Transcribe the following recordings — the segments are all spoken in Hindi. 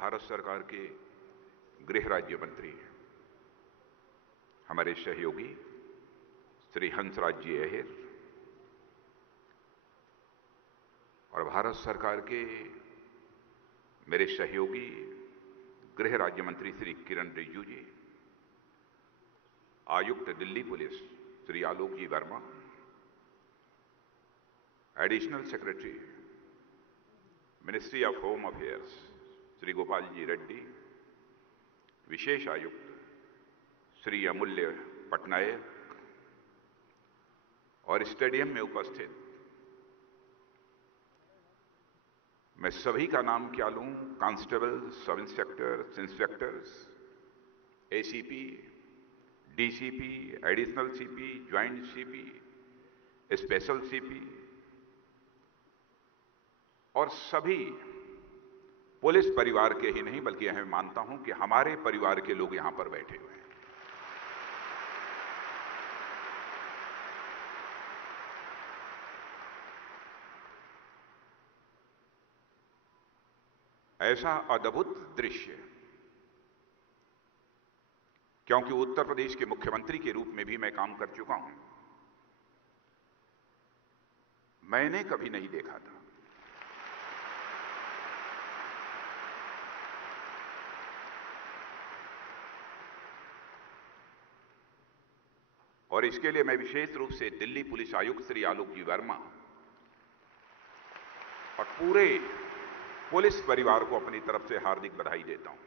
भारत सरकार के गृह राज्य मंत्री हमारे सहयोगी श्री हंसराज जी अहिर और भारत सरकार के मेरे सहयोगी गृह राज्य मंत्री श्री किरण रिजिजू जी, आयुक्त Delhi police Shri Alok ji Verma, additional secretary ministry of home affairs Shri Gopal ji Reddy, विशेष आयुक्त श्री अमूल्य पटनायक और स्टेडियम में उपस्थित मैं सभी का नाम क्या लूं, कांस्टेबल, सब inspectors, inspectors, ACP, DCP, additional CP, joint CP, special CP और सभी पुलिस परिवार के ही नहीं बल्कि मैं मानता हूं कि हमारे परिवार के लोग यहां पर बैठे हुए हैं। ऐसा अद्भुत दृश्य, क्योंकि उत्तर प्रदेश के मुख्यमंत्री के रूप में भी मैं काम कर चुका हूं, मैंने कभी नहीं देखा था। और इसके लिए मैं विशेष रूप से दिल्ली पुलिस आयुक्त श्री आलोक जी वर्मा और पूरे पुलिस परिवार को अपनी तरफ से हार्दिक बधाई देता हूं।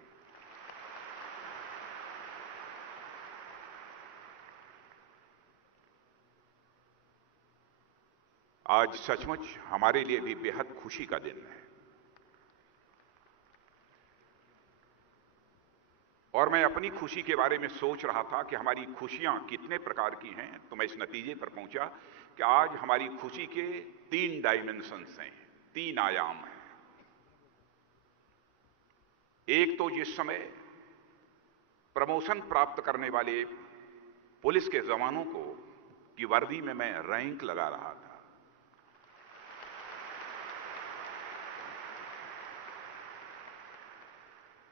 आज सचमुच हमारे लिए भी बेहद खुशी का दिन है और मैं अपनी खुशी के बारे में सोच रहा था कि हमारी खुशियां कितने प्रकार की हैं, तो मैं इस नतीजे पर पहुंचा कि आज हमारी खुशी के 3 डायमेंशंस हैं, 3 आयाम हैं। एक तो जिस समय प्रमोशन प्राप्त करने वाले पुलिस के जवानों को की वर्दी में मैं रैंक लगा रहा था,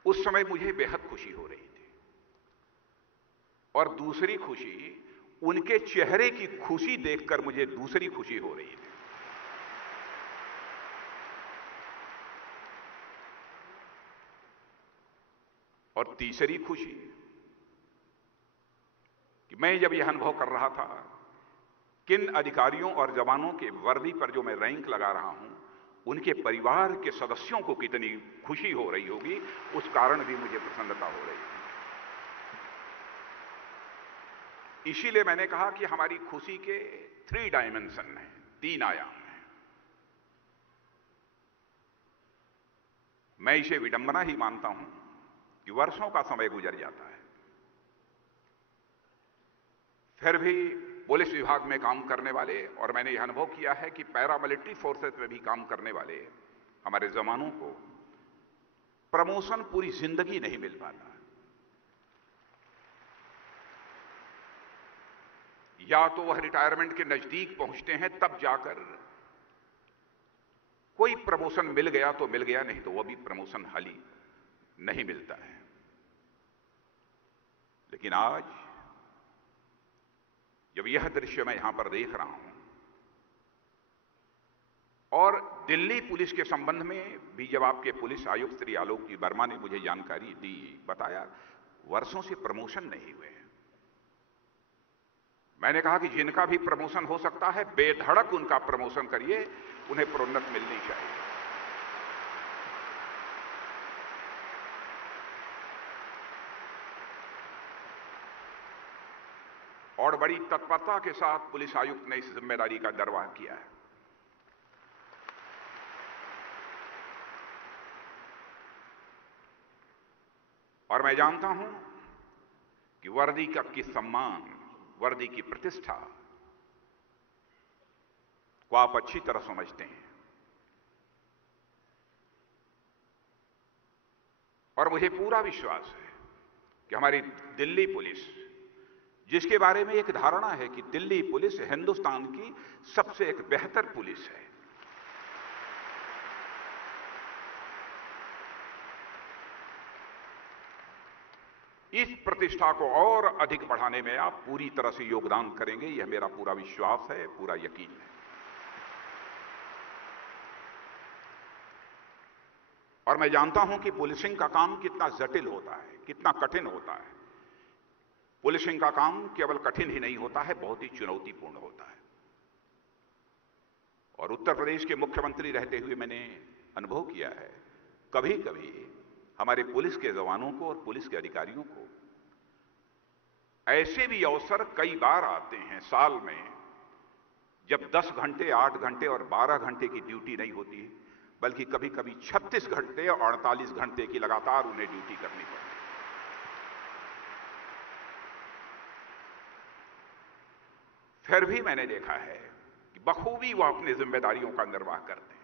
उस समय मुझे बेहद खुशी हो रही थी। और दूसरी खुशी, उनके चेहरे की खुशी देखकर मुझे दूसरी खुशी हो रही थी। और तीसरी खुशी कि मैं जब यह अनुभव कर रहा था किन अधिकारियों और जवानों के वर्दी पर जो मैं रैंक लगा रहा हूं, उनके परिवार के सदस्यों को कितनी खुशी हो रही होगी, उस कारण भी मुझे प्रसन्नता हो रही थी। इसीलिए मैंने कहा कि हमारी खुशी के 3 डायमेंशन हैं, 3 आयाम हैं। मैं इसे विडंबना ही मानता हूं कि वर्षों का समय गुजर जाता है, फिर भी पुलिस विभाग में काम करने वाले, और मैंने यह अनुभव किया है कि पैरामिलिट्री फोर्सेस में भी काम करने वाले हमारे जवानों को प्रमोशन पूरी जिंदगी नहीं मिल पाता। या तो वह रिटायरमेंट के नजदीक पहुंचते हैं, तब जाकर कोई प्रमोशन मिल गया तो मिल गया, नहीं तो वह भी प्रमोशन हाली नहीं मिलता है। लेकिन आज जब यह दृश्य मैं यहां पर देख रहा हूं, और दिल्ली पुलिस के संबंध में भी जब आपके पुलिस आयुक्त श्री आलोक जी वर्मा ने मुझे जानकारी दी, बताया वर्षों से प्रमोशन नहीं हुए हैं, मैंने कहा कि जिनका भी प्रमोशन हो सकता है बेधड़क उनका प्रमोशन करिए, उन्हें प्रोन्नत मिलनी चाहिए। और बड़ी तत्परता के साथ पुलिस आयुक्त ने इस जिम्मेदारी का निर्वाह किया है। और मैं जानता हूं कि वर्दी की सम्मान, वर्दी की प्रतिष्ठा को आप अच्छी तरह समझते हैं। और मुझे पूरा विश्वास है कि हमारी दिल्ली पुलिस, जिसके बारे में एक धारणा है कि दिल्ली पुलिस हिंदुस्तान की सबसे एक बेहतर पुलिस है, इस प्रतिष्ठा को और अधिक बढ़ाने में आप पूरी तरह से योगदान करेंगे, यह मेरा पूरा विश्वास है, पूरा यकीन है। और मैं जानता हूं कि पुलिसिंग का काम कितना जटिल होता है, कितना कठिन होता है। पुलिसिंग का काम केवल कठिन ही नहीं होता है, बहुत ही चुनौतीपूर्ण होता है। और उत्तर प्रदेश के मुख्यमंत्री रहते हुए मैंने अनुभव किया है, कभी कभी हमारे पुलिस के जवानों को और पुलिस के अधिकारियों को ऐसे भी अवसर कई बार आते हैं साल में, जब 10 घंटे, 8 घंटे और 12 घंटे की ड्यूटी नहीं होती है, बल्कि कभी कभी 36 घंटे और 48 घंटे की लगातार उन्हें ड्यूटी करनी पड़ती है। फिर भी मैंने देखा है कि बखूबी वह अपनी जिम्मेदारियों का निर्वाह करते हैं।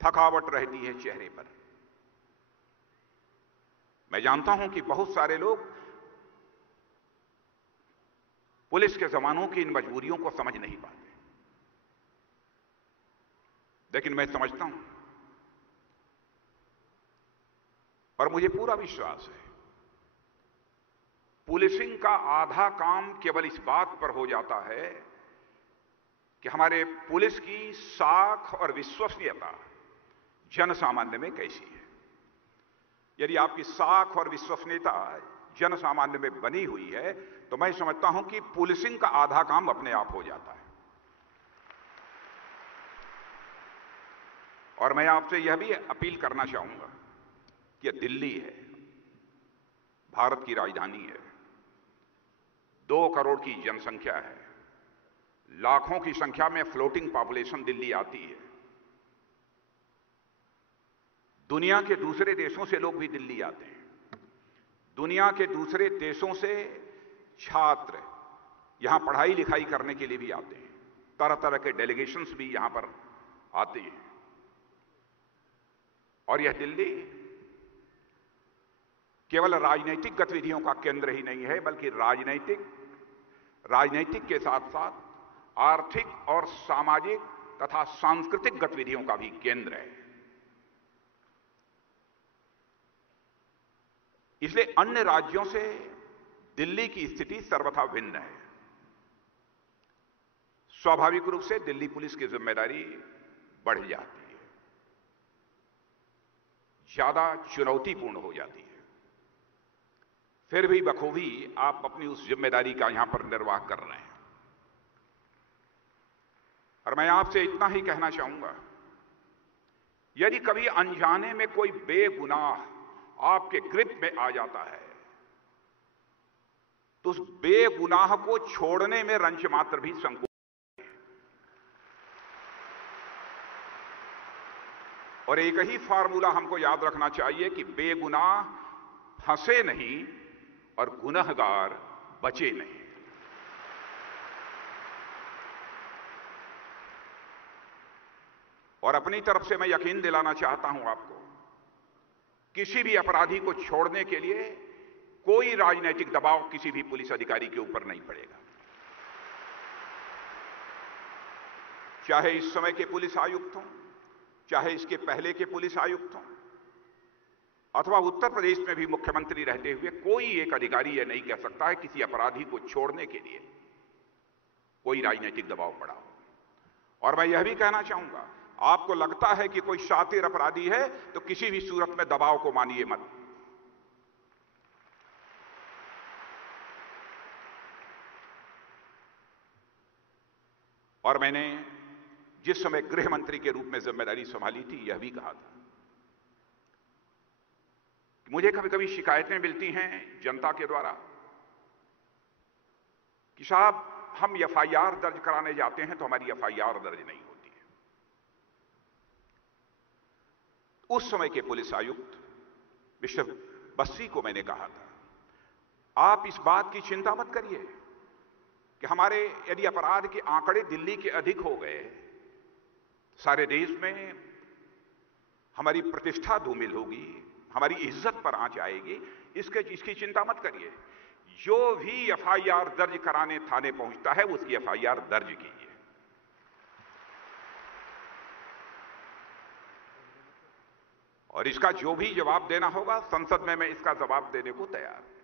थकावट रहती है चेहरे पर। मैं जानता हूं कि बहुत सारे लोग पुलिस के जवानों की इन मजबूरियों को समझ नहीं पाते, लेकिन मैं समझता हूं और मुझे पूरा विश्वास है, पुलिसिंग का आधा काम केवल इस बात पर हो जाता है कि हमारे पुलिस की साख और विश्वसनीयता जन सामान्य में कैसी है। यदि आपकी साख और विश्वसनीयता जन सामान्य में बनी हुई है, तो मैं समझता हूं कि पुलिसिंग का आधा काम अपने आप हो जाता है। और मैं आपसे यह भी अपील करना चाहूंगा कि दिल्ली है, भारत की राजधानी है, 2 करोड़ की जनसंख्या है, लाखों की संख्या में फ्लोटिंग पॉपुलेशन दिल्ली आती है। दुनिया के दूसरे देशों से लोग भी दिल्ली आते हैं। दुनिया के दूसरे देशों से छात्र यहां पढ़ाई लिखाई करने के लिए भी आते हैं। तरह तरह के डेलीगेशंस भी यहां पर आते हैं। और यह दिल्ली केवल राजनीतिक गतिविधियों का केंद्र ही नहीं है, बल्कि राजनीतिक के साथ साथ आर्थिक और सामाजिक तथा सांस्कृतिक गतिविधियों का भी केंद्र है। इसलिए अन्य राज्यों से दिल्ली की स्थिति सर्वथा भिन्न है। स्वाभाविक रूप से दिल्ली पुलिस की जिम्मेदारी बढ़ जाती है, ज्यादा चुनौतीपूर्ण हो जाती है। फिर भी बखूबी आप अपनी उस जिम्मेदारी का यहां पर निर्वाह कर रहे हैं। और मैं आपसे इतना ही कहना चाहूंगा, यदि कभी अनजाने में कोई बेगुनाह आपके ग्रिप में आ जाता है, तो उस बेगुनाह को छोड़ने में रंच मात्र भी संकोच। और एक ही फार्मूला हमको याद रखना चाहिए कि बेगुनाह फंसे नहीं और गुनहगार बचे नहीं। और अपनी तरफ से मैं यकीन दिलाना चाहता हूं आपको, किसी भी अपराधी को छोड़ने के लिए कोई राजनीतिक दबाव किसी भी पुलिस अधिकारी के ऊपर नहीं पड़ेगा। चाहे इस समय के पुलिस आयुक्त हों, चाहे इसके पहले के पुलिस आयुक्त हों, अथवा उत्तर प्रदेश में भी मुख्यमंत्री रहते हुए कोई एक अधिकारी यह नहीं कह सकता है किसी अपराधी को छोड़ने के लिए कोई राजनीतिक दबाव पड़ा हो। और मैं यह भी कहना चाहूंगा, आपको लगता है कि कोई शातिर अपराधी है तो किसी भी सूरत में दबाव को मानिए मत। और मैंने जिस समय गृह मंत्री के रूप में जिम्मेदारी संभाली थी, यह भी कहा था कि मुझे कभी कभी शिकायतें मिलती हैं जनता के द्वारा कि साहब हम एफआईआर दर्ज कराने जाते हैं तो हमारी एफआईआर दर्ज नहीं होती है। उस समय के पुलिस आयुक्त मिस्टर बस्सी को मैंने कहा था, आप इस बात की चिंता मत करिए कि हमारे यदि अपराध के आंकड़े दिल्ली के अधिक हो गए, सारे देश में हमारी प्रतिष्ठा धूमिल होगी, हमारी इज्जत पर आंच आएगी। इसकी चिंता मत करिए। जो भी एफआईआर दर्ज कराने थाने पहुंचता है उसकी एफआईआर दर्ज कीजिए। और इसका जो भी जवाब देना होगा संसद में मैं इसका जवाब देने को तैयार हूं।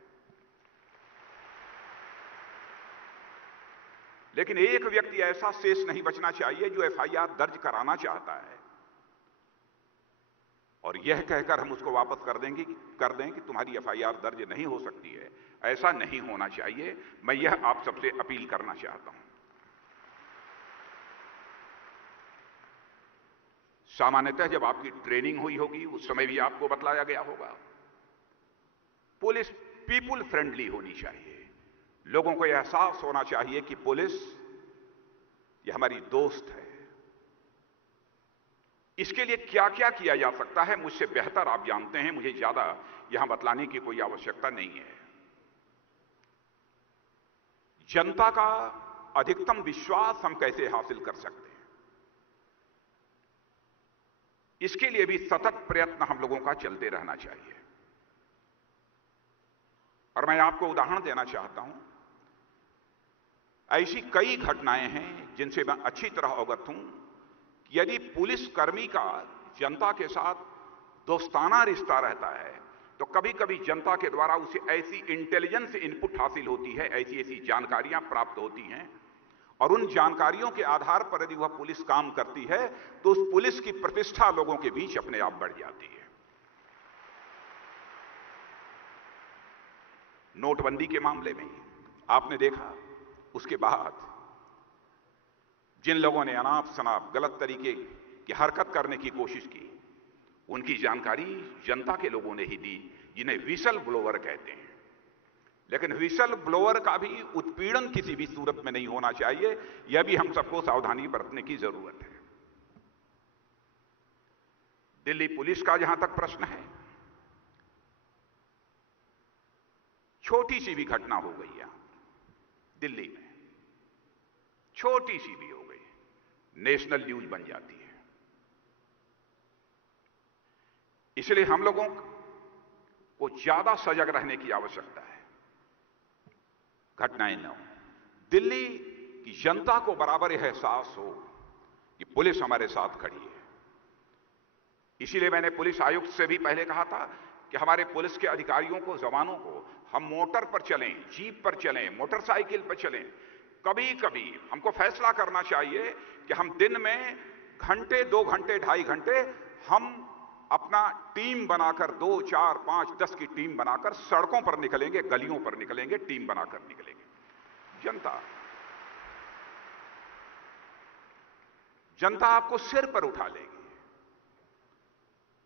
लेकिन एक व्यक्ति ऐसा शेष नहीं बचना चाहिए जो एफआईआर दर्ज कराना चाहता है और यह कहकर हम उसको वापस कर दें कि तुम्हारी एफआईआर दर्ज नहीं हो सकती है। ऐसा नहीं होना चाहिए। मैं यह आप सबसे अपील करना चाहता हूं। सामान्यतः जब आपकी ट्रेनिंग हुई होगी उस समय भी आपको बतलाया गया होगा, पुलिस पीपुल फ्रेंडली होनी चाहिए। लोगों को यह एहसास होना चाहिए कि पुलिस ये हमारी दोस्त है। इसके लिए क्या क्या किया जा सकता है मुझसे बेहतर आप जानते हैं, मुझे ज्यादा यहां बतलाने की कोई आवश्यकता नहीं है। जनता का अधिकतम विश्वास हम कैसे हासिल कर सकते हैं, इसके लिए भी सतत प्रयत्न हम लोगों का चलते रहना चाहिए। और मैं आपको उदाहरण देना चाहता हूं। ऐसी कई घटनाएं हैं जिनसे मैं अच्छी तरह अवगत हूं कि यदि पुलिसकर्मी का जनता के साथ दोस्ताना रिश्ता रहता है तो कभी कभी जनता के द्वारा उसे ऐसी इंटेलिजेंस इनपुट हासिल होती है, ऐसी ऐसी जानकारियां प्राप्त होती हैं और उन जानकारियों के आधार पर यदि वह पुलिस काम करती है तो उस पुलिस की प्रतिष्ठा लोगों के बीच अपने आप बढ़ जाती है। नोटबंदी के मामले में आपने देखा, उसके बाद जिन लोगों ने अनाप शनाप गलत तरीके की हरकत करने की कोशिश की, उनकी जानकारी जनता के लोगों ने ही दी, जिन्हें विसल ब्लोअर कहते हैं। लेकिन विसल ब्लोअर का भी उत्पीड़न किसी भी सूरत में नहीं होना चाहिए, यह भी हम सबको सावधानी बरतने की जरूरत है। दिल्ली पुलिस का जहां तक प्रश्न है, छोटी सी भी घटना हो गई यहां दिल्ली में, छोटी सी भी हो गई, नेशनल न्यूज बन जाती है। इसलिए हम लोगों को ज्यादा सजग रहने की आवश्यकता है, घटनाएं न हो। दिल्ली की जनता को बराबर यह एहसास हो कि पुलिस हमारे साथ खड़ी है। इसीलिए मैंने पुलिस आयुक्त से भी पहले कहा था कि हमारे पुलिस के अधिकारियों को, जवानों को, हम मोटर पर चलें, जीप पर चलें, मोटरसाइकिल पर चलें। कभी कभी हमको फैसला करना चाहिए कि हम दिन में घंटे, 2 घंटे, 2.5 घंटे हम अपना टीम बनाकर 2, 4, 5, 10 की टीम बनाकर सड़कों पर निकलेंगे, गलियों पर निकलेंगे, टीम बनाकर निकलेंगे। जनता आपको सिर पर उठा लेगी,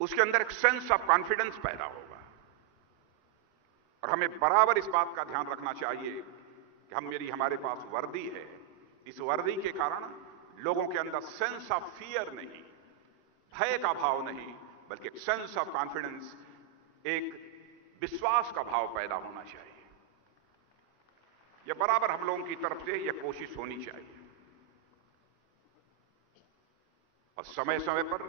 उसके अंदर एक सेंस ऑफ कॉन्फिडेंस पैदा होगा। और हमें बराबर इस बात का ध्यान रखना चाहिए कि हमारे पास वर्दी है, इस वर्दी के कारण लोगों के अंदर सेंस ऑफ फियर नहीं, भय का भाव नहीं, बल्कि एक सेंस ऑफ कॉन्फिडेंस, एक विश्वास का भाव पैदा होना चाहिए। यह बराबर हम लोगों की तरफ से यह कोशिश होनी चाहिए। और समय समय पर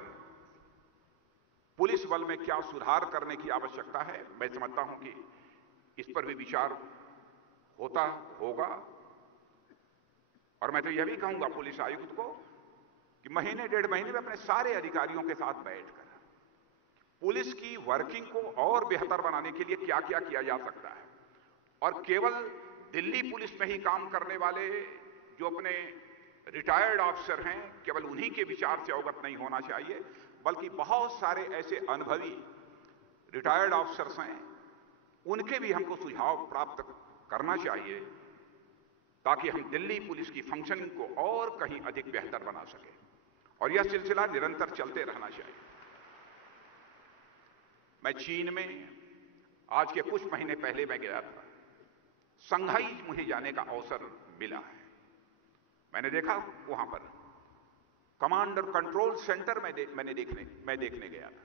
पुलिस बल में क्या सुधार करने की आवश्यकता है, मैं समझता हूं कि इस पर भी विचार होगा। और मैं तो यह भी कहूंगा पुलिस आयुक्त को कि महीने, 1.5 महीने में अपने सारे अधिकारियों के साथ बैठकर पुलिस की वर्किंग को और बेहतर बनाने के लिए क्या क्या किया जा सकता है। और केवल दिल्ली पुलिस में ही काम करने वाले जो अपने रिटायर्ड ऑफिसर हैं, केवल उन्हीं के विचार से अवगत नहीं होना चाहिए, बल्कि बहुत सारे ऐसे अनुभवी रिटायर्ड ऑफिसर्स हैं, उनके भी हमको सुझाव प्राप्त करना चाहिए ताकि हम दिल्ली पुलिस की फंक्शनिंग को और कहीं अधिक बेहतर बना सकें। और यह सिलसिला निरंतर चलते रहना चाहिए। मैं चीन में आज के कुछ महीने पहले मैं गया था, संघाई मुझे जाने का अवसर मिला है। मैंने देखा वहां पर कमांड और कंट्रोल सेंटर मैं देखने गया था।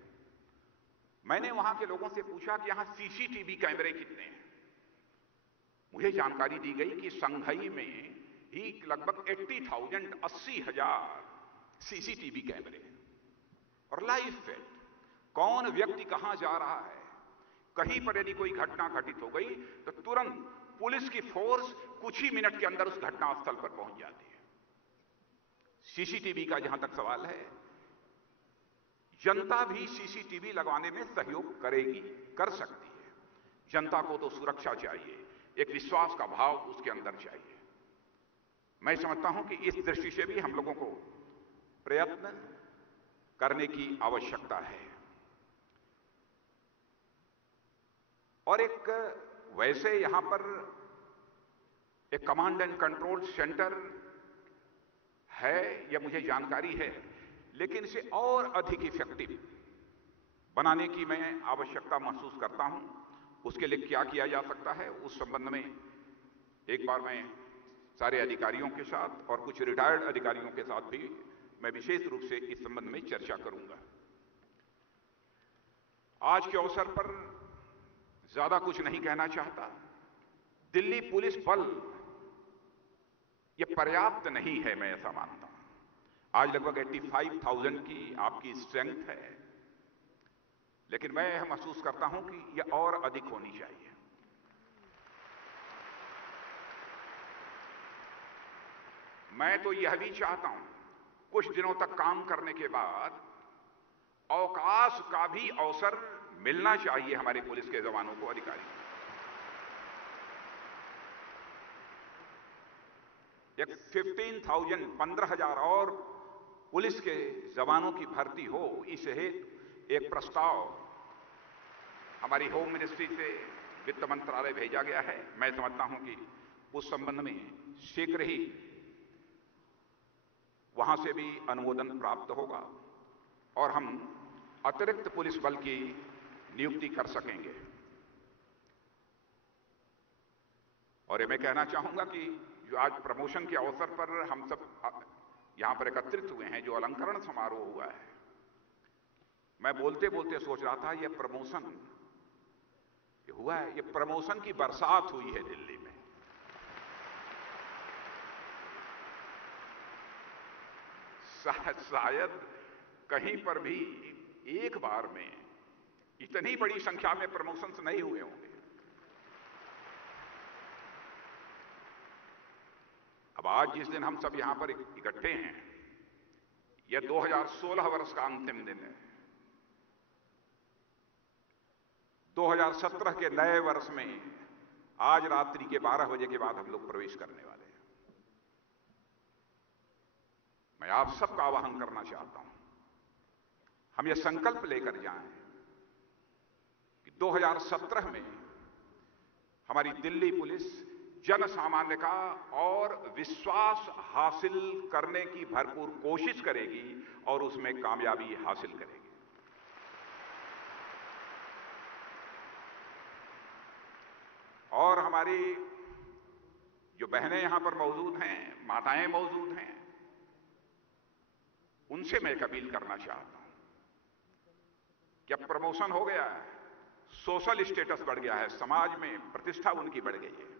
मैंने वहां के लोगों से पूछा कि यहां सीसीटीवी कैमरे कितने हैं। मुझे जानकारी दी गई कि संघाई में ही लगभग 80,000 सीसीटीवी कैमरे हैं और लाइव फीड, कौन व्यक्ति कहां जा रहा है, कहीं पर यदि कोई घटना घटित हो गई तो तुरंत पुलिस की फोर्स कुछ ही मिनट के अंदर उस घटनास्थल पर पहुंच जाती है। सीसीटीवी का जहां तक सवाल है, जनता भी सीसीटीवी लगवाने में सहयोग करेगी, कर सकती है। जनता को तो सुरक्षा चाहिए, एक विश्वास का भाव उसके अंदर चाहिए। मैं समझता हूं कि इस दृष्टि से भी हम लोगों को प्रयत्न करने की आवश्यकता है। और एक वैसे यहां पर एक कमांड एंड कंट्रोल सेंटर है, यह मुझे जानकारी है, लेकिन इसे और अधिक इफेक्टिव बनाने की मैं आवश्यकता महसूस करता हूं। उसके लिए क्या किया जा सकता है, उस संबंध में एक बार मैं सारे अधिकारियों के साथ और कुछ रिटायर्ड अधिकारियों के साथ भी मैं विशेष रूप से इस संबंध में चर्चा करूंगा। आज के अवसर पर ज्यादा कुछ नहीं कहना चाहता। दिल्ली पुलिस बल यह पर्याप्त नहीं है, मैं ऐसा मानता हूं। आज लगभग 85,000 की आपकी स्ट्रेंथ है, लेकिन मैं यह महसूस करता हूं कि यह और अधिक होनी चाहिए। मैं तो यह भी चाहता हूं कुछ दिनों तक काम करने के बाद अवकाश का भी अवसर मिलना चाहिए हमारे पुलिस के जवानों को, अधिकारियों को। एक 15,000 और पुलिस के जवानों की भर्ती हो, इस हेतु एक प्रस्ताव हमारी होम मिनिस्ट्री से वित्त मंत्रालय भेजा गया है। मैं समझता हूं कि उस संबंध में शीघ्र ही वहां से भी अनुमोदन प्राप्त होगा और हम अतिरिक्त पुलिस बल की नियुक्ति कर सकेंगे। और ये मैं कहना चाहूंगा कि जो आज प्रमोशन के अवसर पर हम सब यहां पर एकत्रित हुए हैं, जो अलंकरण समारोह हुआ है, मैं बोलते बोलते सोच रहा था यह प्रमोशन हुआ है, यह प्रमोशन की बरसात हुई है दिल्ली में। शायद कहीं पर भी एक बार में इतनी बड़ी संख्या में प्रमोशंस नहीं हुए होंगे। अब आज जिस दिन हम सब यहां पर इकट्ठे हैं, यह 2016 वर्ष का अंतिम दिन है। 2017 के नए वर्ष में आज रात्रि के 12 बजे के बाद हम लोग प्रवेश करने वाले हैं। मैं आप सबका आह्वान करना चाहता हूं, हम यह संकल्प लेकर जाएं कि 2017 में हमारी दिल्ली पुलिस जन सामान्य का और विश्वास हासिल करने की भरपूर कोशिश करेगी और उसमें कामयाबी हासिल करेगी। और हमारी जो बहनें यहां पर मौजूद हैं, माताएं मौजूद हैं, उनसे मैं एक अपील करना चाहता हूं कि अब प्रमोशन हो गया है, सोशल स्टेटस बढ़ गया है, समाज में प्रतिष्ठा उनकी बढ़ गई है।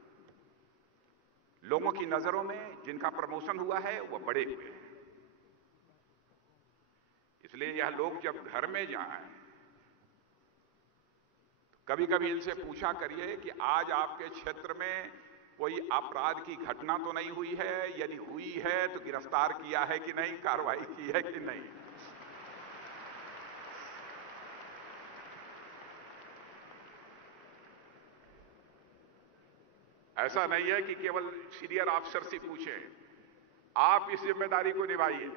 लोगों की नजरों में जिनका प्रमोशन हुआ है वह बड़े हुए हैं। इसलिए यह लोग जब घर में जाएं, कभी कभी इनसे पूछा करिए कि आज आपके क्षेत्र में कोई अपराध की घटना तो नहीं हुई है, यदि हुई है तो गिरफ्तार किया है कि नहीं, कार्रवाई की है कि नहीं। ऐसा नहीं है कि केवल सीनियर अफसर से पूछें, आप इस जिम्मेदारी को निभाइए।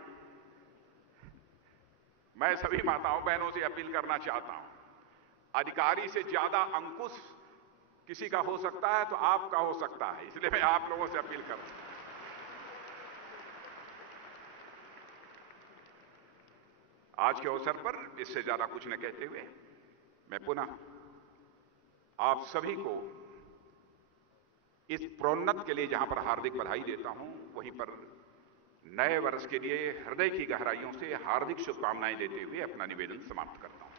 मैं सभी माताओं बहनों से अपील करना चाहता हूं, अधिकारी से ज्यादा अंकुश किसी का हो सकता है तो आपका हो सकता है, इसलिए मैं आप लोगों से अपील करता हूं। आज के अवसर पर इससे ज्यादा कुछ न कहते हुए मैं पुनः आप सभी को इस प्रोन्नत के लिए जहां पर हार्दिक बधाई देता हूं, वहीं पर नए वर्ष के लिए हृदय की गहराइयों से हार्दिक शुभकामनाएं देते हुए अपना निवेदन समाप्त करता हूं।